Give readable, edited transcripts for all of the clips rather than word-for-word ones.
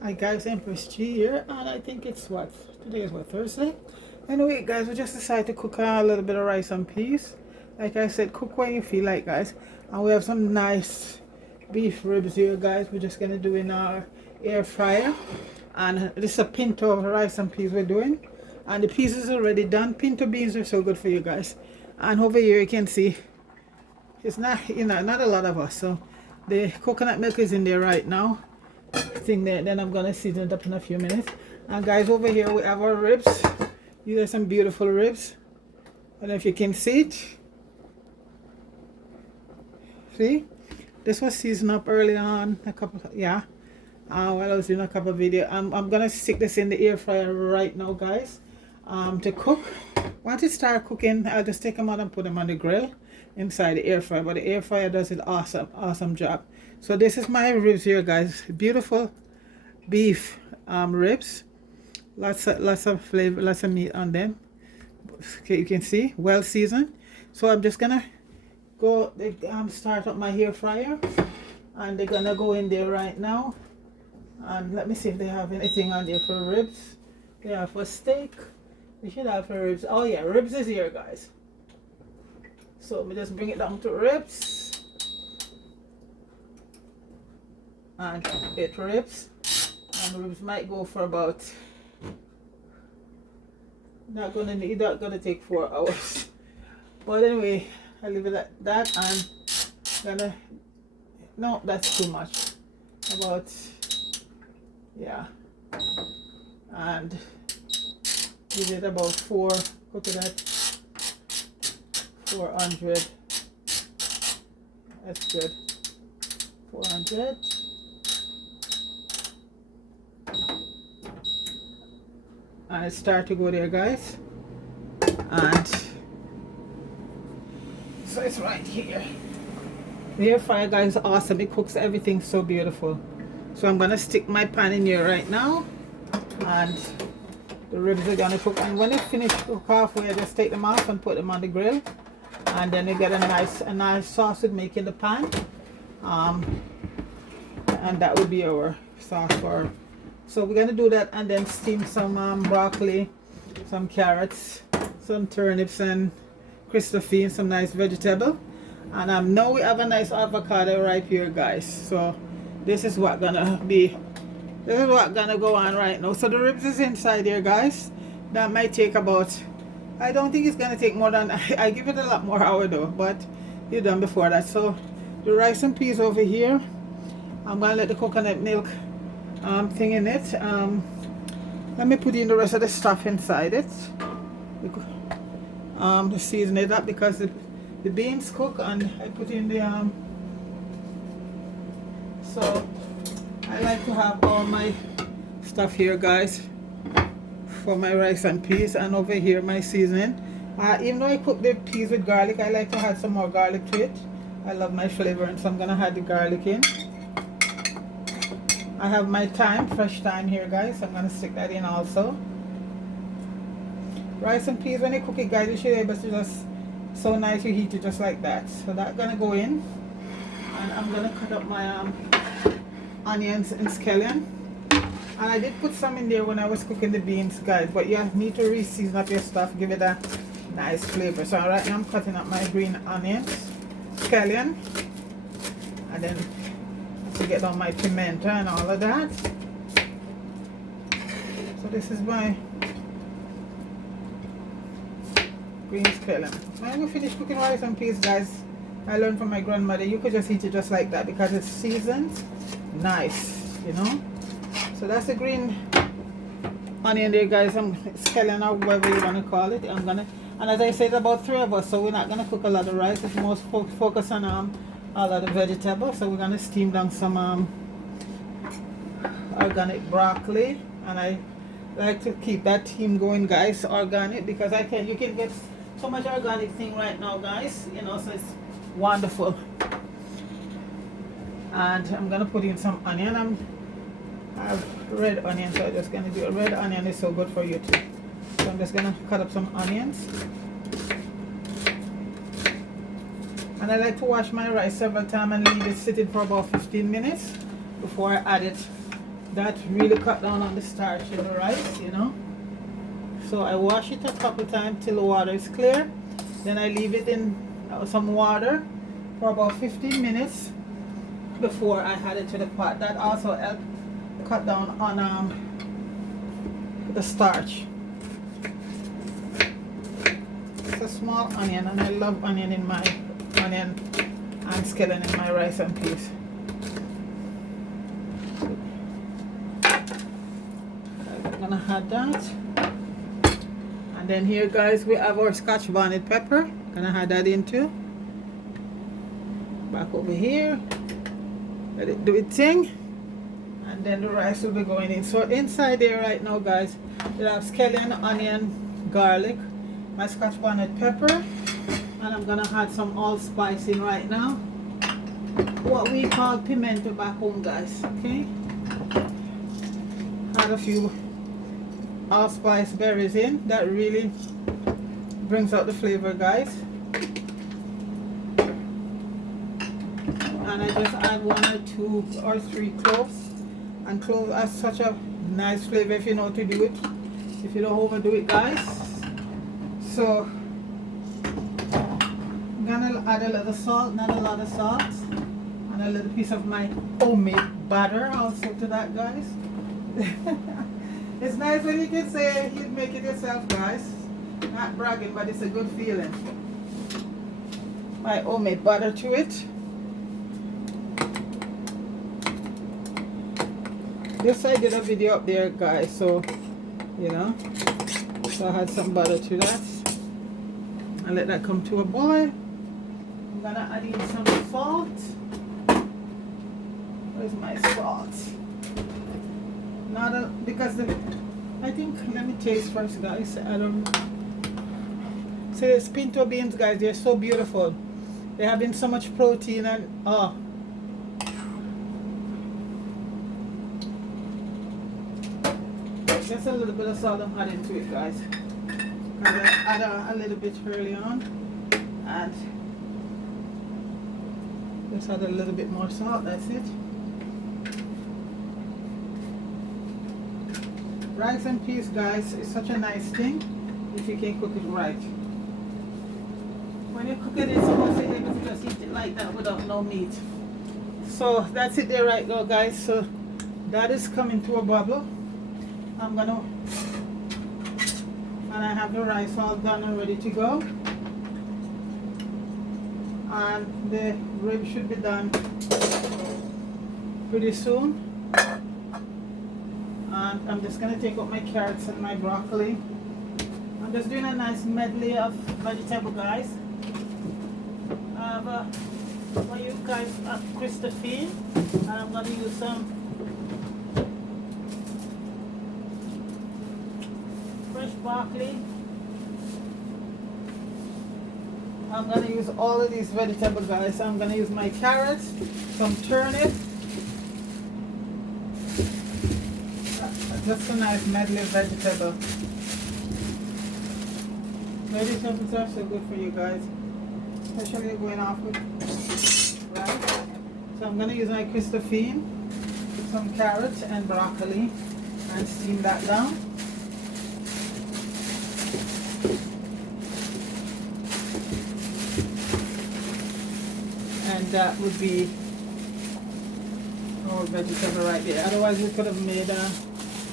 Hi guys, Empress G here, and I think it's what, today is what, Thursday? Anyway guys, we just decided to cook a little bit of rice and peas. Like I said, cook when you feel like, guys. And we have some nice beef ribs here, guys. We're just gonna do in our air fryer. And this is a pinto of rice and peas we're doing. And the peas is already done. Pinto beans are so good for you guys. And over here you can see it's not, not a lot of us, so the coconut milk is in there right now. Thing there, then I'm gonna season it up in a few minutes. And guys, over here we have our ribs. These are some beautiful ribs. I don't know if you can see it. See, this was seasoned up early on a couple, yeah, while I was doing a couple of videos. I'm gonna stick this in the air fryer right now, guys, to cook. Once it start cooking, I'll just take them out and put them on the grill inside the air fryer. But the air fryer does an awesome job. So this is my ribs here, guys. Beautiful beef ribs. Lots of flavor, lots of meat on them. Okay, you can see, well seasoned. So I'm just gonna go start up my air fryer, and they're gonna go in there right now. And let me see if they have anything on there for ribs. They have for steak. They should have for ribs. Oh yeah, ribs is here, guys. So let me just bring it down to ribs. And 8 ribs. And ribs might go for about, not gonna take 4 hours. But anyway, I'll leave it at that. And no, that's too much. About, yeah. And give it about 4, go to that, 400. That's good. 400. And it start to go there, guys. And so it's right here. The air fryer, guys, is awesome. It cooks everything so beautiful. So I'm gonna stick my pan in here right now, and the ribs are gonna cook. And when they finish cook halfway, I just take them off and put them on the grill, and then they get a nice sauce to make in the pan. And that would be our sauce for. So we're gonna do that, and then steam some broccoli, some carrots, some turnips, and Christophine, some nice vegetable. And now we have a nice avocado right here, guys. So this is what gonna go on right now. So the ribs is inside here, guys. That might take about, I don't think it's gonna take more than, I give it a lot more hour though, but you're done before that. So the rice and peas over here, I'm gonna let the coconut milk thing in it. Let me put in the rest of the stuff inside it, to season it up, because the beans cook, and I put in the so I like to have all my stuff here, guys, for my rice and peas. And over here my seasoning, even though I cook the peas with garlic, I like to add some more garlic to it. I love my flavor, and so I'm gonna add the garlic in. I have my thyme, fresh thyme here, guys. I'm gonna stick that in also. Rice and peas, when you cook it, guys, you should be able to just, so nice you heat it just like that. So that's gonna go in, and I'm gonna cut up my onions and scallion. And I did put some in there when I was cooking the beans, guys, but you need to re-season up your stuff, give it a nice flavor. So right now I'm cutting up my green onions, scallion, and then to get on my pimento and all of that. So this is my green scallion. When we finish cooking rice and peas, guys, I learned from my grandmother, you could just eat it just like that, because it's seasoned nice, you know. So that's the green onion there, guys. Scallion, or whatever you want to call it. And as I said, about 3 of us, so we're not gonna cook a lot of rice. It's most focus on a lot of vegetables. So we're gonna steam down some organic broccoli, and I like to keep that team going, guys, organic, because you can get so much organic thing right now, guys, you know, so it's wonderful. And I'm gonna put in some onion. I have red onion, so I'm just gonna do a red onion. Is so good for you too. So I'm just gonna cut up some onions. And I like to wash my rice several times and leave it sitting for about 15 minutes before I add it That really cut down on the starch in the rice, you know. So I wash it a couple times till the water is clear. Then I leave it in some water for about 15 minutes before I add it to the pot. That also helps cut down on the starch. It's a small onion, and I love onion and scallion in my rice and peas. I'm gonna add that. And then here, guys, we have our Scotch bonnet pepper. Gonna add that in too. Back over here. Let it do its thing. And then the rice will be going in. So inside there right now, guys, we have scallion, onion, garlic, my Scotch bonnet pepper, and I'm gonna add some allspice in right now. What we call pimento back home, guys. Okay. Add a few allspice berries in. That really brings out the flavor, guys. And I just add 1 or 2 or 3 cloves. And cloves has such a nice flavor if you know how to do it. If you don't overdo it, guys. So I'm gonna add a little salt, not a lot of salt, and a little piece of my homemade butter also to that, guys. It's nice when you can say you make it yourself, guys. Not bragging, but it's a good feeling. My homemade butter to it. This I did a video up there, guys, so you know. So I had some butter to that. I let that come to a boil. I'm gonna add in some salt. Where's my salt? Not a, because I think, let me taste first, guys. I don't. See, these pinto beans, guys, they're so beautiful. They have been so much protein and oh. Just a little bit of salt I'm adding to it, guys. I'm gonna add a little bit early on, and just add a little bit more salt. That's it. Rice and peas, guys, is such a nice thing if you can cook it right. When you cook it, it's supposed to be able to just eat it like that without no meat. So that's it there right now, guys. So that is coming to a bubble. I'm gonna, and I have the rice all done and ready to go. And the rib should be done pretty soon. And I'm just gonna take out my carrots and my broccoli. I'm just doing a nice medley of vegetable, guys. I have what you guys Christophine, and I'm gonna use some fresh broccoli. I'm going to use all of these vegetables, guys. I'm going to use my carrots, some turnip. Just a nice medley of vegetable. Vegetables are so good for you guys, especially going off with rice. So I'm going to use my Christophine, some carrots and broccoli, and steam that down. And that would be our vegetable right there. Otherwise we could have made a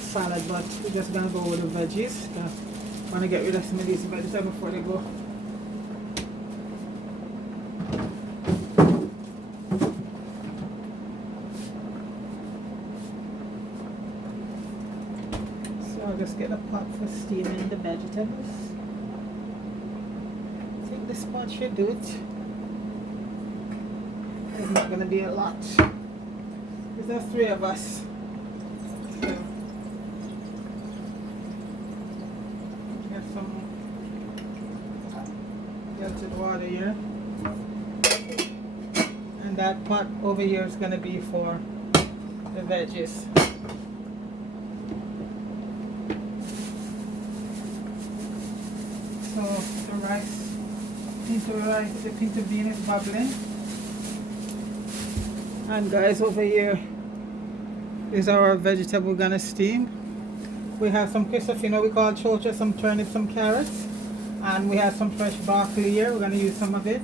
salad, but we're just gonna go with the veggies. I want to get rid of some of these vegetables before they go. So I'll just get a pot for steaming the vegetables. I think this pot should do it. It's not going to be a lot. There's just 3 of us. So, get some melted water here. And that pot over here is going to be for the veggies. So the pinto bean is bubbling. And guys, over here These are our vegetable we're gonna steam. We have some Christofino we call chocha, some turnips, some carrots, and we have some fresh broccoli here. We're gonna use some of it.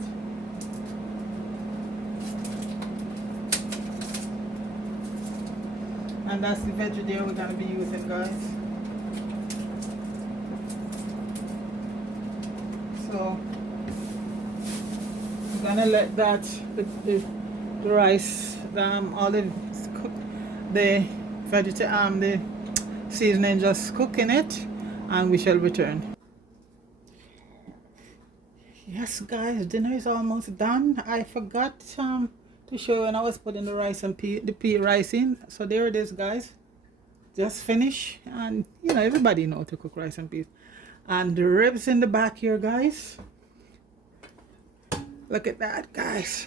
And that's the veggie there we're gonna be using, guys. So we're gonna let that the rice, all the cook, the vegetable, the seasoning just cook in it, and we shall return. Yes, guys, dinner is almost done. I forgot to show you when I was putting the rice and pea rice in. So there it is, guys. Just finished, and you know everybody know to cook rice and peas. And the ribs in the back here, guys. Look at that, guys.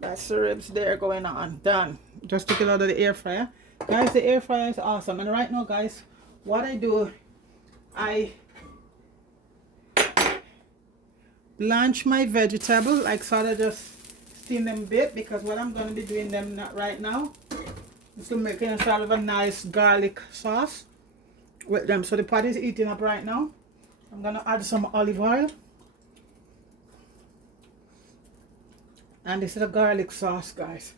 That's the ribs there going on. Done. Just took it out of the air fryer. Guys, the air fryer is awesome. And right now, guys, what I do, I blanch my vegetable, like sort of just steam them a bit, because what I'm going to be doing them right now is to make a sort of a nice garlic sauce with them. So the pot is heating up right now. I'm going to add some olive oil. And this is a garlic sauce, guys,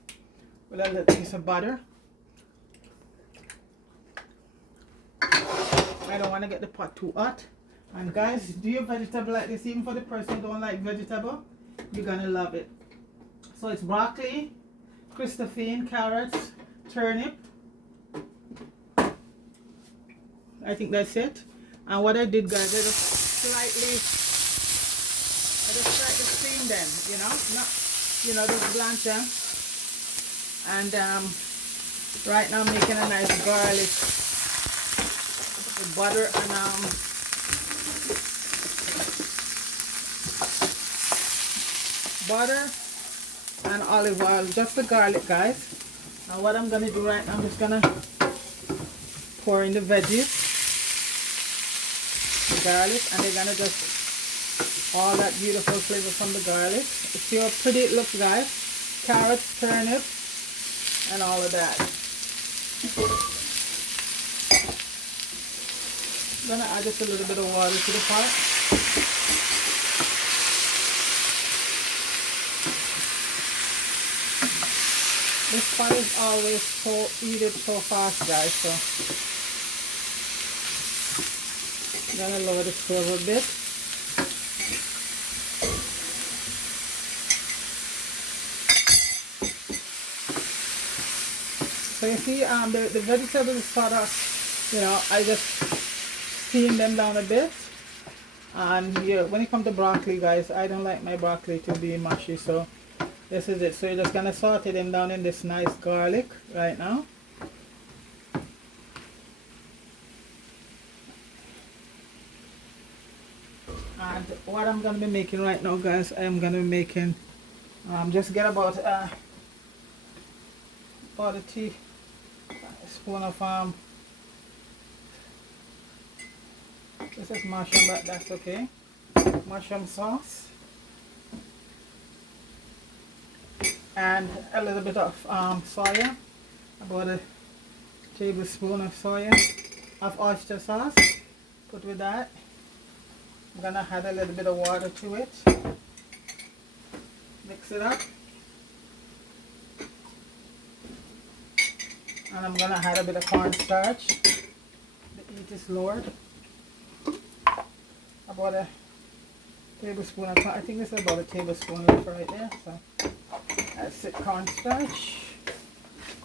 with a little piece of butter. I don't want to get the pot too hot. And guys, do your vegetable like this. Even for the person who don't like vegetable, you're gonna love it. So it's broccoli, Christofino, carrots, turnip. I think that's it. And what I did, guys, I just slightly steam them, you know, not, just blanch them. And right now I'm making a nice garlic with butter and butter and olive oil, just the garlic, guys. And what I'm gonna do right now, I'm just gonna pour in the veggies, the garlic, and they're gonna just all that beautiful flavor from the garlic. See how pretty it looks, guys. Carrots, turnips, and all of that. I'm gonna add just a little bit of water to the pot. This pot is always so heated so fast, guys, so I'm gonna lower the stove a bit. So you see, the vegetables sort of, I just steam them down a bit. And when it comes to broccoli, guys, I don't like my broccoli to be mushy, so this is it. So you're just gonna saute them down in this nice garlic right now. And what I'm gonna be making right now, guys, I'm gonna be making just get about a teaspoon of this is mushroom, but that's okay. Mushroom sauce. And a little bit of soya, about a tablespoon of oyster sauce. Put with that. I'm gonna add a little bit of water to it. Mix it up. And I'm gonna add a bit of cornstarch. The heat is lowered. About a tablespoon of, I think this is about a tablespoon left right there. So that's it, cornstarch.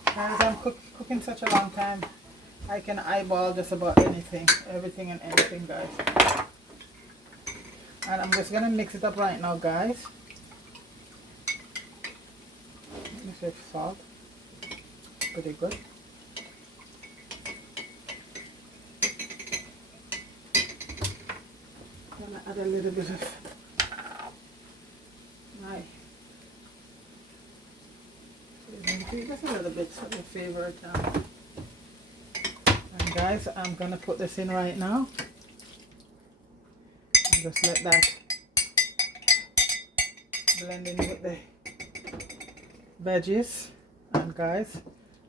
Guys, I'm cooking such a long time, I can eyeball just about anything, everything and anything, guys. And I'm just gonna mix it up right now, guys. Mix it with salt. Pretty good. I'm gonna add a little bit of my just a little bit of your favorite. And guys, I'm gonna put this in right now. And just let that blend in with the veggies. And guys,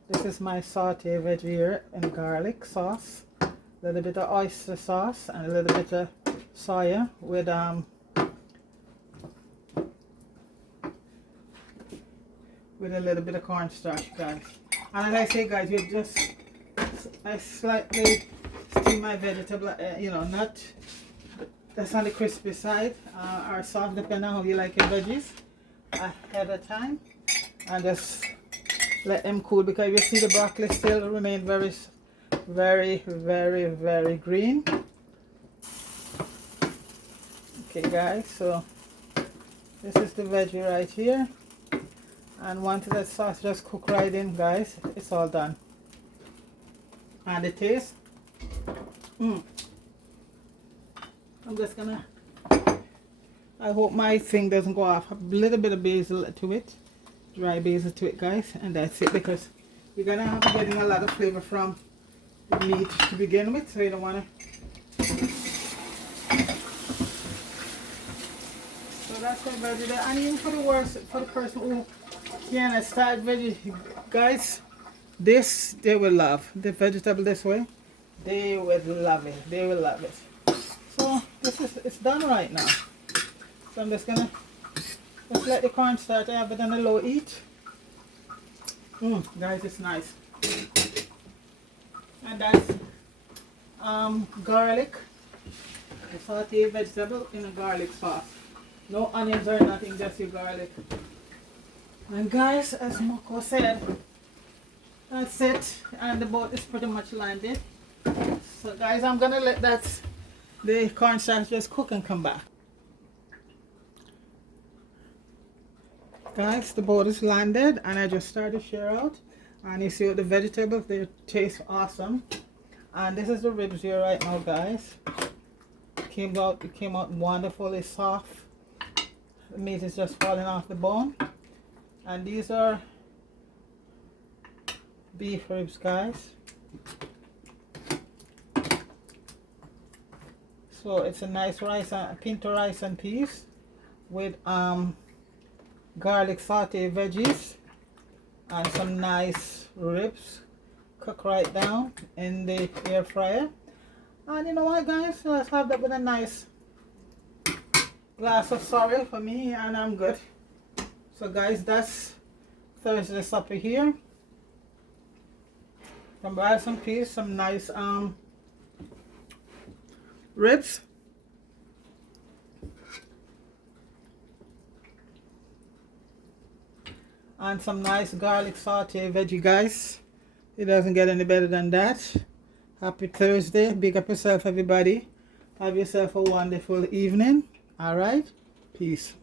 This is my saute veggie here in garlic sauce, a little bit of oyster sauce, and a little bit of soya with a little bit of cornstarch, guys. And as I say, guys, I slightly steam my vegetable, you know, not that's on the crispy side or soft, depending on how you like your veggies, ahead of time, and just let them cool, because you see the broccoli still remain very, very, very, very green. Okay, guys, so this is the veggie right here, and once that sauce just cook right in, guys, it's all done. And the taste, I'm just gonna, I hope my thing doesn't go off. A little bit of basil to it, dry basil to it, guys, and that's it, because you're gonna have to getting a lot of flavor from the meat to begin with, so you don't wanna. So that's what veggie there. And even for the person who can't start veggie, guys, this they will love. The vegetable this way, they would love it. They will love it. So it's done right now. So I'm just gonna just let the cornstarch, I have it on a low heat. Guys, it's nice. And that's garlic, a sauteed vegetable in a garlic sauce. No onions or nothing, just your garlic. And guys, as Moko said, that's it. And the boat is pretty much landed. So guys, I'm gonna let the cornstarch just cook and come back. Guys, the boat is landed and I just started to share out. And you see what the vegetables, they taste awesome. And this is the ribs here right now, guys. It came out wonderfully soft. The meat is just falling off the bone. And these are beef ribs, guys. So it's a nice pinto rice and peas with garlic saute veggies and some nice ribs cook right down in the air fryer. And you know what, guys, let's have that with a nice glass of sorrel for me, and I'm good. So guys, that's Thursday supper here. Some rice and peas, some nice ribs, and some nice garlic saute veggie, guys. It doesn't get any better than that. Happy Thursday. Big up yourself, everybody. Have yourself a wonderful evening. All right, peace.